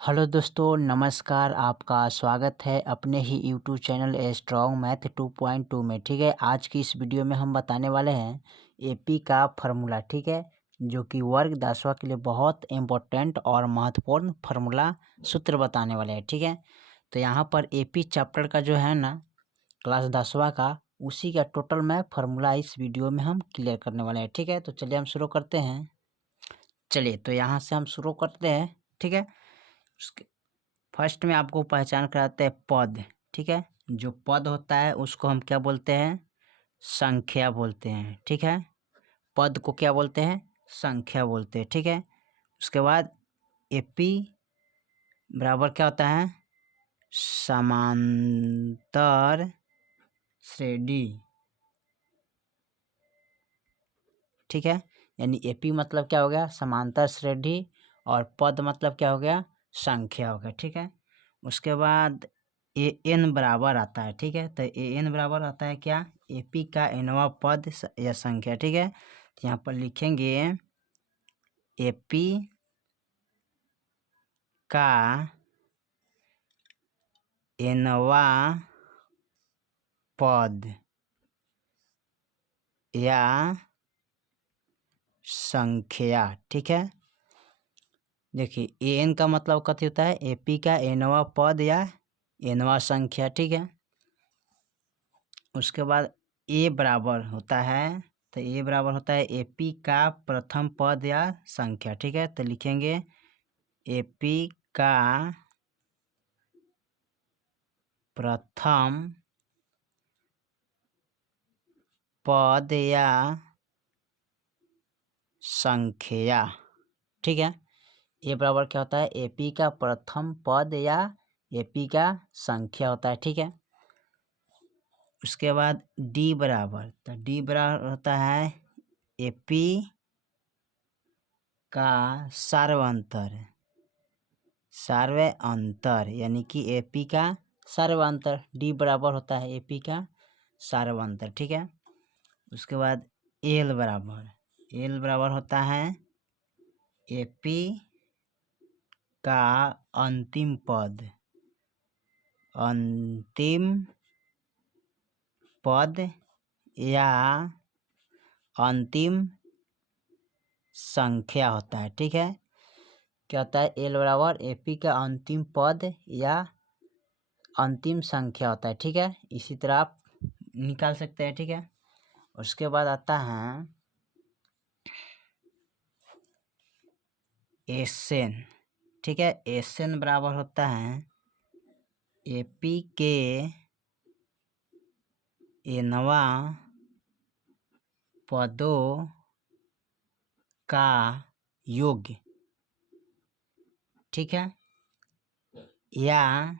Hello दोस्तों, नमस्कार। आपका स्वागत है अपने ही YouTube channel A strong math 2.2 में। ठीक है, आज की इस वीडियो में हम बताने वाले हैं एपी का फार्मूला। ठीक है, जो कि वर्ग 10वां के लिए बहुत इम्पोर्टेंट और महत्वपूर्ण फार्मूला सूत्र बताने वाले हैं। ठीक है, तो यहाँ पर एपी चैप्टर का जो है ना, क्लास 10वां का, उसी का टोटल में फार्मूला इस वीडियो में हम क्लियर करने वाले हैं। ठीक है, तो चलिए हम शुरू करते हैं। चलिए, तो यहाँ से हम शुरू करते हैं। ठीक है, उसके फर्स्ट में आपको पहचान कराते हैं पद। ठीक है, जो पद होता है उसको हम क्या बोलते हैं? संख्या बोलते हैं। ठीक है, पद को क्या बोलते हैं? संख्या बोलते हैं। ठीक है, उसके बाद एपी बराबर क्या होता है? समांतर श्रेणी। ठीक है, यानी एपी मतलब क्या हो गया? समांतर श्रेणी, और पद मतलब क्या हो गया? संख्या हो गया। ठीक है, उसके बाद ए एन बराबर आता है। ठीक है, तो ए एन बराबर आता है क्या? एपी का एनवा पद या संख्या। ठीक है, तो यहाँ पर लिखेंगे एपी का एनवा पद या संख्या। ठीक है, देखिए ए एन का मतलब कथी होता है? एपी का एनवा पद या एनवा संख्या। ठीक है, उसके बाद ए बराबर होता है, तो ए बराबर होता है एपी का प्रथम पद या संख्या। ठीक है, तो लिखेंगे एपी का प्रथम पद या संख्या। ठीक है, ए बराबर क्या होता है? एपी का प्रथम पद या एपी का संख्या होता है। ठीक है, उसके बाद डी बराबर, तो डी बराबर होता है एपी का सार्व अंतर, यानी कि एपी का सार्वंतर। डी बराबर होता है एपी का सार्वंतर। ठीक है, उसके बाद एल बराबर होता है एपी का अंतिम पद या अंतिम संख्या होता है। ठीक है, क्या होता है? एल बराबर एपी का अंतिम पद या अंतिम संख्या होता है। ठीक है, इसी तरह आप निकाल सकते हैं। ठीक है, उसके बाद आता है एसएन। ठीक है, एसएन बराबर होता है एपी के एनवा पदों का योग। ठीक है, या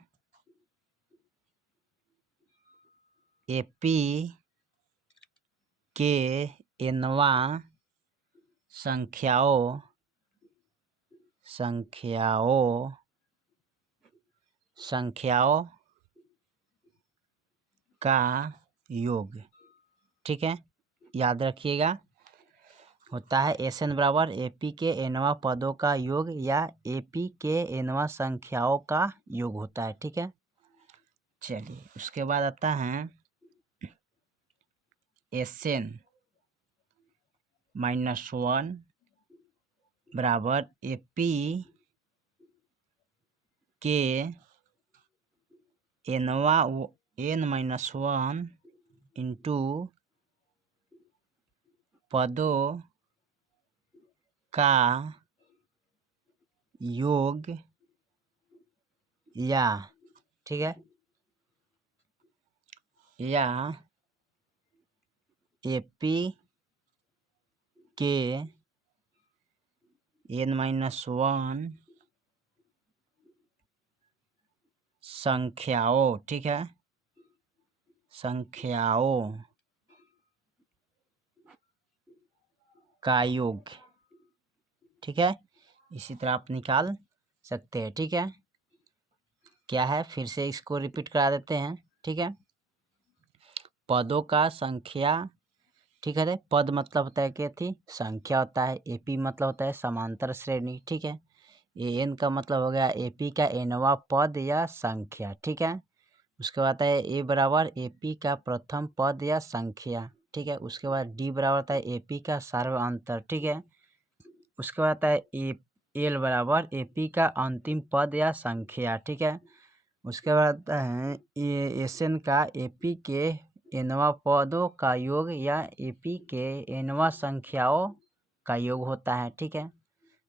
एपी के एनवा संख्याओं का योग। ठीक है, याद रखिएगा, होता है एसएन बराबर एपी के एनवा पदों का योग या एपी के एनवा संख्याओं का योग होता है। ठीक है, चलिए उसके बाद आता है एसएन -1 बराबर एपी के एनवा n-1 इंटू पदों का योग या, ठीक है, या एपी के n-1 संख्याओं। ठीक है, संख्याओं का योग। ठीक है, इसी तरह आप निकाल सकते हैं। ठीक है, क्या है, फिर से इसको रिपीट करा देते हैं। ठीक है, पदों का संख्या। ठीक है, पद मतलब होता है क्या थी? संख्या होता है। एपी मतलब होता है समांतर श्रेणी। ठीक है, एन का मतलब हो गया एपी का एनवा पद या संख्या, ठीक है। उसके बाद है ए बराबर एपी का प्रथम पद या संख्या, ठीक है। उसके बाद डी बराबर होता है एपी का सर्वांतर, ठीक है। उसके बाद है एल बराबर एपी का अंतिम पद या संख्या, ठीक है। उसके बाद है एसएन का एपी के एनवा पदों का योग या एपी के एनवा संख्याओं का योग होता है, ठीक है।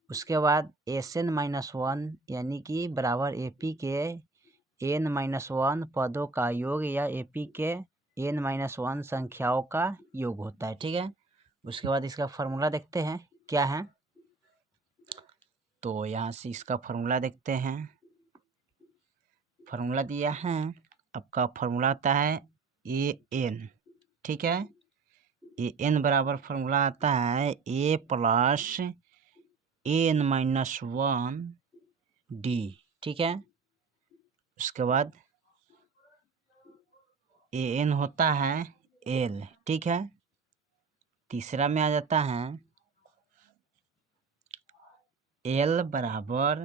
उसके बाद एसएन माइनस वन यानी कि बराबर एपी के एन माइनस वन पदों का योग या एपी के एन माइनस वन संख्याओं का योग होता है, ठीक है। उसके बाद इसका फार्मूला देखते हैं क्या है। तो यहाँ से इसका फार्मूला देखते हैं। फार्मूला दिया है आपका, फार्मूला आता है ए एन, ठीक है। ए एन बराबर फार्मूला आता है A plus N minus one D, ठीक है। उसके बाद ए एन होता है एल, ठीक है। तीसरा में आ जाता है एल बराबर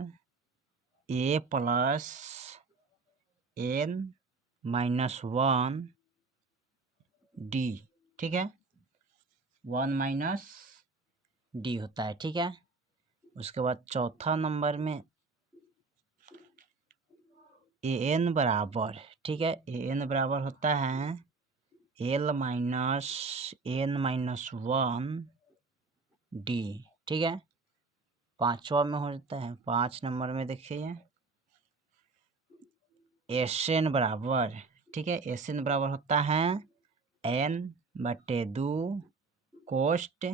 a plus N minus one D, ठीक है। वन माइनस डी होता है, ठीक है। उसके बाद चौथा नंबर में ए एन बराबर, ठीक है, ए एन बराबर होता है L minus N minus one D, ठीक है। पांचवा में हो जाता है, 5 नंबर में देखिए एस एन बराबर, ठीक है, एस एन बराबर होता है एन बटे दो कोष्ट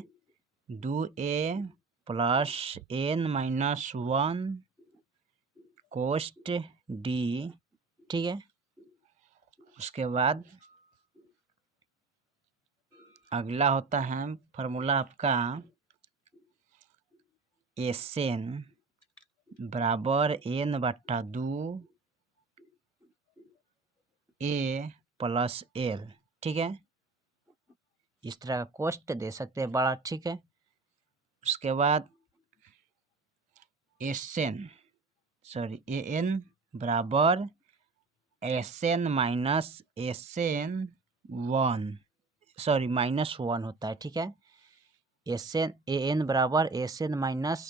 दो a plus N minus one कोष्ट डी, ठीक है। उसके बाद अगला होता है फार्मूला आपका एस एन बराबर एन बट्टा दो ए प्लस एल, ठीक है। इस तरह का कोष्ट दे सकते हैं बड़ा, ठीक है। उसके बाद एस एन ए एन बराबर S N minus S N one minus one होता है, ठीक है। एस एन ए एन बराबर S N minus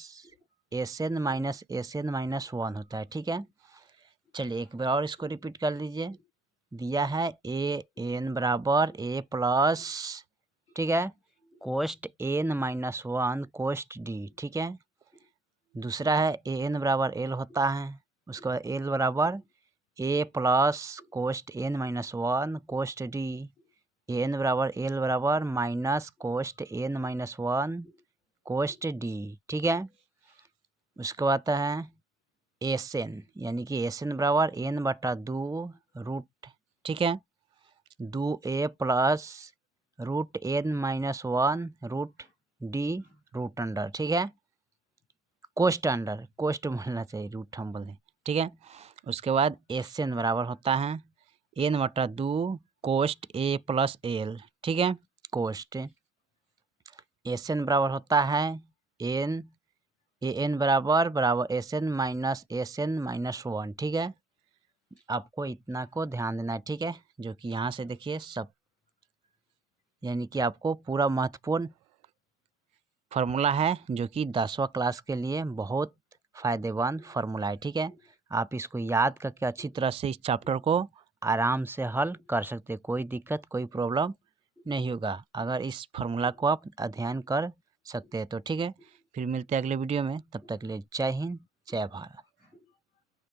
S N minus one होता है, ठीक है। चलिए एक बार और इसको रिपीट कर लीजिए। दिया है ए एन बराबर ए प्लस, ठीक है, कोष्ट एन माइनस वन कोष्ट डी, ठीक है। दूसरा है ए एन बराबर एल होता है। उसके बाद एल बराबर ए प्लस कोष्ट एन माइनस वन कोष्ट डी, एन बराबर एल बराबर माइनस कोष्ट एन माइनस वन कोष्ट डी, ठीक है। उसके बाद है एस एन यानी कि एस एन बराबर एन बटा दो रूट, ठीक है, दो a plus root n minus one root d root under, ठीक है। कोष्ट अंडर, कोष्ट बोलना चाहिए, रूट हम बोले, ठीक है। उसके बाद एस एन बराबर होता है एन बटा दो कोष्ट ए प्लस एल, ठीक है। कोष्ट एस एन बराबर होता है एन ए एन बराबर एस एन माइनस वन, ठीक है। आपको इतना को ध्यान देना है, ठीक है, जो कि यहाँ से देखिए सब यानी कि आपको पूरा महत्वपूर्ण फार्मूला है जो कि 10वां क्लास के लिए बहुत फ़ायदेमंद फार्मूला है, ठीक है। आप इसको याद करके अच्छी तरह से इस चैप्टर को आराम से हल कर सकते हैं, कोई दिक्कत कोई प्रॉब्लम नहीं होगा अगर इस फार्मूला को आप अध्ययन कर सकते हैं तो, ठीक है। फिर मिलते हैं अगले वीडियो में, तब तक के लिए जय हिंद जय भारत।